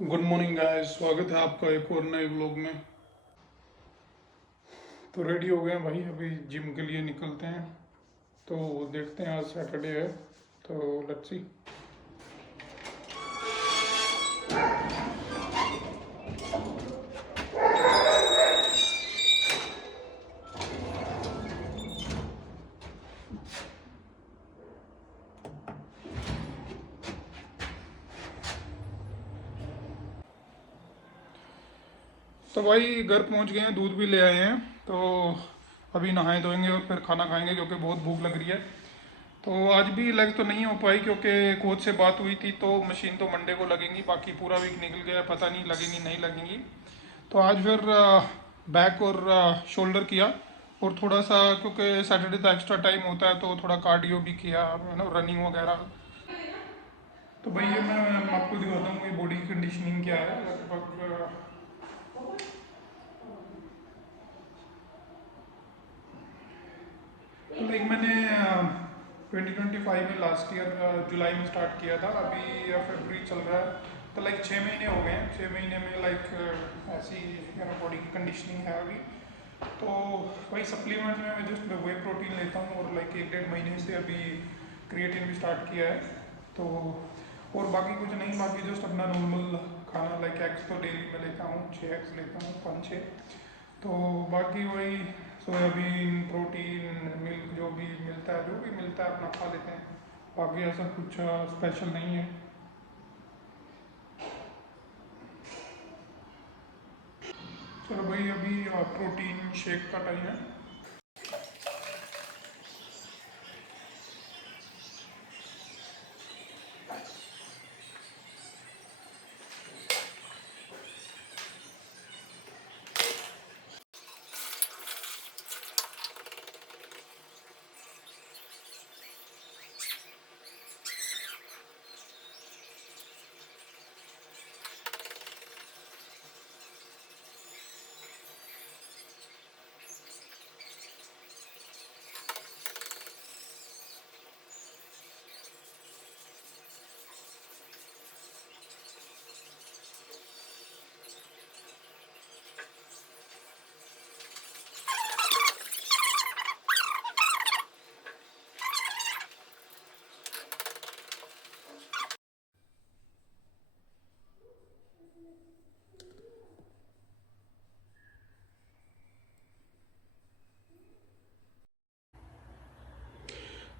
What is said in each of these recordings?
Good morning guys, स्वागत है आपका एक और नए व्लॉग में। तो रेडी हो गए हैं भाई, अभी जिम के लिए निकलते हैं। तो देखते हैं, आज सैटरडे है तो लेट्स सी। तो भाई घर पहुंच गए हैं, दूध भी ले आए हैं। तो अभी नहाए धोएंगे और फिर खाना खाएंगे क्योंकि बहुत भूख लग रही है। तो आज भी लेग तो नहीं हो पाई क्योंकि कोच से बात हुई थी, तो मशीन तो मंडे को लगेंगी, बाकी पूरा वीक निकल गया, पता नहीं लगेंगी नहीं लगेंगी। तो आज फिर बैक और शोल्डर किया, और थोड़ा सा क्योंकि सैटरडे का एक्स्ट्रा टाइम होता है तो थोड़ा कार्डियो भी किया, रनिंग वगैरह। तो भाई ये मैं आपको दिखाता हूँ ये बॉडी कंडीशनिंग क्या है लगभग। तो लाइक मैंने 2025 में लास्ट ईयर जुलाई में स्टार्ट किया था, अभी फरवरी चल रहा है। तो लाइक 6 महीने हो गए हैं, 6 महीने में लाइक ऐसी बॉडी की कंडीशनिंग है अभी। तो वही सप्लीमेंट में मैं जस्ट वे प्रोटीन लेता हूँ, और लाइक 1-1.5 महीने से अभी क्रिएटिन भी स्टार्ट किया है। तो और बाकी कुछ नहीं, बाकी जस्ट अपना नॉर्मल खाना, लाइक एग्स तो डेली में लेता हूँ, 6 एग्स लेता हूँ, 5-6। तो बाकी वही सोयाबीन, प्रोटीन, मिल्क जो भी मिलता है, जो भी मिलता है अपना खा लेते हैं। बाकी ऐसा कुछ स्पेशल नहीं है। चलो भाई, अभी प्रोटीन शेक का टाइम है।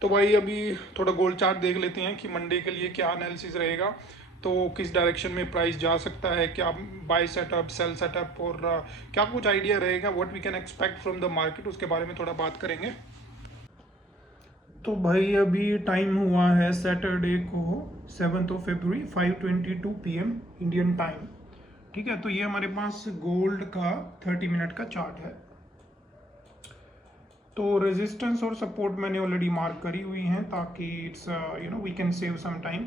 तो भाई अभी थोड़ा गोल्ड चार्ट देख लेते हैं कि मंडे के लिए क्या एनालिसिस रहेगा। तो किस डायरेक्शन में प्राइस जा सकता है, क्या बाय सेटअप, सेल सेटअप, और क्या कुछ आइडिया रहेगा, what we can expect from the market, उसके बारे में थोड़ा बात करेंगे। तो भाई अभी टाइम हुआ है सैटरडे को 7 फरवरी 5:22 PM इंडियन टाइम। ठीक है, तो ये हमारे पास गोल्ड का 30 मिनट का चार्ट है। तो रेजिस्टेंस और सपोर्ट मैंने ऑलरेडी मार्क करी हुई हैं ताकि it's we can save some time.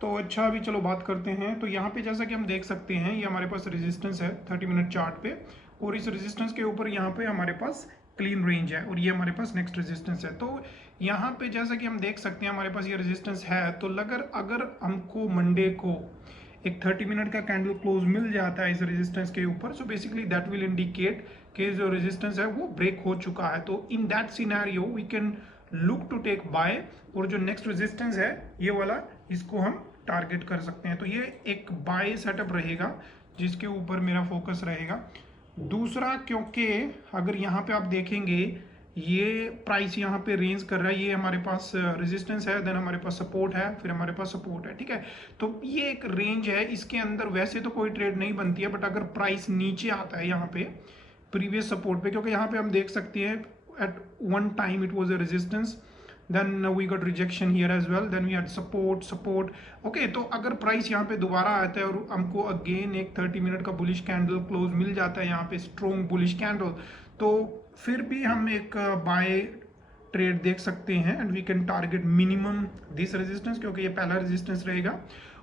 तो अच्छा, अभी चलो बात करते हैं। तो यहाँ पे जैसा कि हम देख सकते हैं, ये हमारे पास रेजिस्टेंस है 30 मिनट चार्ट पे, और इस रेजिस्टेंस के ऊपर यहाँ पे हमारे पास क्लीन रेंज है, और ये हमारे पास नेक्स्ट रेजिस्टेंस है। तो यहाँ पे जैसा कि हम देख सकते हैं हमारे पास ये रेजिस्टेंस है। तो अगर हमको मंडे को एक 30 मिनट का कैंडल क्लोज मिल जाता है इस रेजिस्टेंस के ऊपर, so basically that will indicate कि जो रेजिस्टेंस है वो ब्रेक हो चुका है। तो in that scenario we can look to take buy, और जो नेक्स्ट रेजिस्टेंस है ये वाला, इसको हम टारगेट कर सकते हैं। तो ये एक बाय सेटअप रहेगा जिसके ऊपर मेरा फोकस रहेगा। दूसरा, क्योंकि अगर यहाँ पे आप देखेंगे ये प्राइस यहाँ पे रेंज कर रहा है, ये हमारे पास रेजिस्टेंस है, देन हमारे पास सपोर्ट है, फिर हमारे पास सपोर्ट है। ठीक है, तो ये एक रेंज है, इसके अंदर वैसे तो कोई ट्रेड नहीं बनती है, बट अगर प्राइस नीचे आता है यहाँ पे प्रीवियस सपोर्ट पे, क्योंकि यहाँ पे हम देख सकते हैं at one time it was a resistance, then we got rejection here as well, then we had support। Okay, तो अगर प्राइस यहाँ पे दोबारा आता है और हमको अगेन एक 30 मिनट का बुलिश कैंडल क्लोज मिल जाता है यहाँ पे, स्ट्रॉन्ग बुलिश कैंडल, तो फिर भी हम एक बाय ट्रेड देख सकते हैं, and we can target minimum this resistance, क्योंकि ये पहला रेजिस्टेंस रहेगा।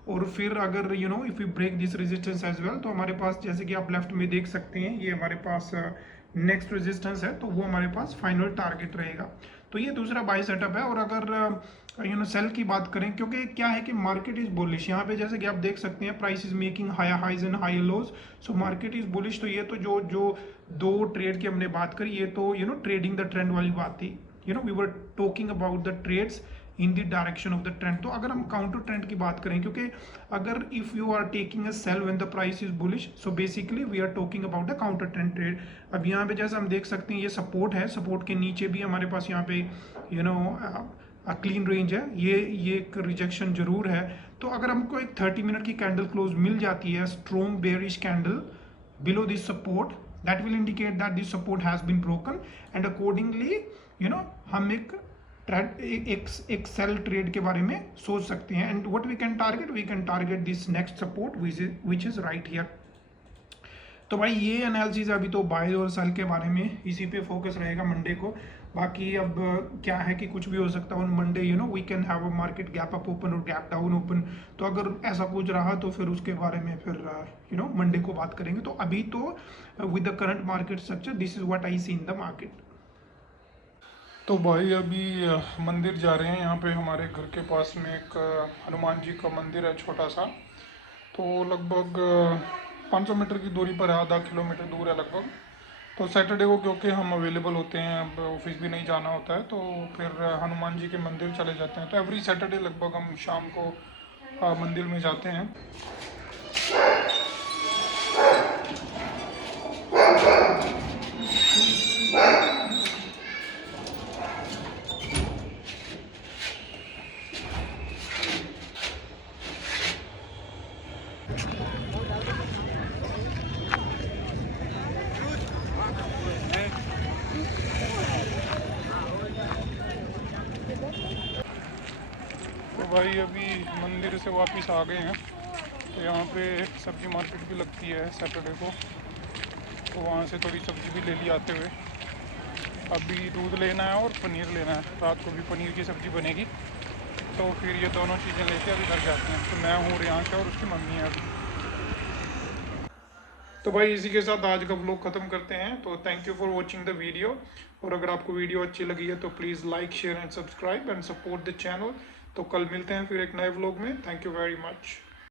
और फिर अगर if you break this resistance as well, तो हमारे पास जैसे कि आप लेफ्ट में देख सकते हैं ये हमारे पास नेक्स्ट रेजिस्टेंस है, तो वो हमारे पास फाइनल टारगेट रहेगा। तो ये दूसरा बाय सेटअप है। और अगर सेल की बात करें, क्योंकि क्या है कि मार्केट इज बुलिश। यहाँ पे जैसे कि आप देख सकते हैं price is making higher highs and higher lows, so market is bullish. तो ये तो जो जो दो ट्रेड की हमने बात करी, ये तो ट्रेडिंग द ट्रेंड वाली बात थी। We were talking about the trades in the direction of the trend. तो अगर हम काउंटर ट्रेंड की बात करें, क्योंकि अगर if you are taking a sell when the price is bullish, so basically we are talking about the counter trend trade. अब यहाँ पे जैसे हम देख सकते हैं ये सपोर्ट है, सपोर्ट के नीचे भी हमारे पास यहाँ पे क्लीन रेंज है, ये एक रिजेक्शन जरूर है। तो अगर हमको एक 30 मिनट की कैंडल क्लोज मिल जाती है, strong bearish candle below this support, that will indicate that this support has been broken, and accordingly हम एक सेल ट्रेड के बारे में सोच सकते हैं। And what we can target this next support which is right here. तो भाई ये एनालिसिस अभी तो बाय और सेल के बारे में, इसी पे फोकस रहेगा मंडे को। बाकी अब क्या है कि कुछ भी हो सकता है on Monday, we can have a market gap up open और गैप डाउन ओपन। तो अगर ऐसा कुछ रहा तो फिर उसके बारे में फिर मंडे को बात करेंगे। तो अभी तो with the current market structure this is what I see in the market. तो भाई अभी मंदिर जा रहे हैं। यहाँ पे हमारे घर के पास में एक हनुमान जी का मंदिर है छोटा सा, तो लगभग 500 मीटर की दूरी पर है, आधा किलोमीटर दूर है लगभग। तो सैटरडे को क्योंकि हम अवेलेबल होते हैं, अब ऑफिस भी नहीं जाना होता है, तो फिर हनुमान जी के मंदिर चले जाते हैं। तो एवरी सैटरडे लगभग हम शाम को मंदिर में जाते हैं। तो भाई अभी मंदिर से वापस आ गए हैं। तो यहाँ पे सब्जी मार्केट भी लगती है सैटरडे को, तो वहाँ से थोड़ी सब्जी भी ले ली आते हुए। अभी दूध लेना है और पनीर लेना है, रात को भी पनीर की सब्ज़ी बनेगी। तो फिर ये दोनों चीज़ें लेके अभी घर जाते हैं। तो मैं हूँ यहाँ से और उसकी मम्मी है अभी। तो भाई इसी के साथ आज का व्लॉग खत्म करते हैं। तो thank you for watching the video, और अगर आपको वीडियो अच्छी लगी है तो please like share and subscribe and support the channel. तो कल मिलते हैं फिर एक नए व्लॉग में। Thank you very much.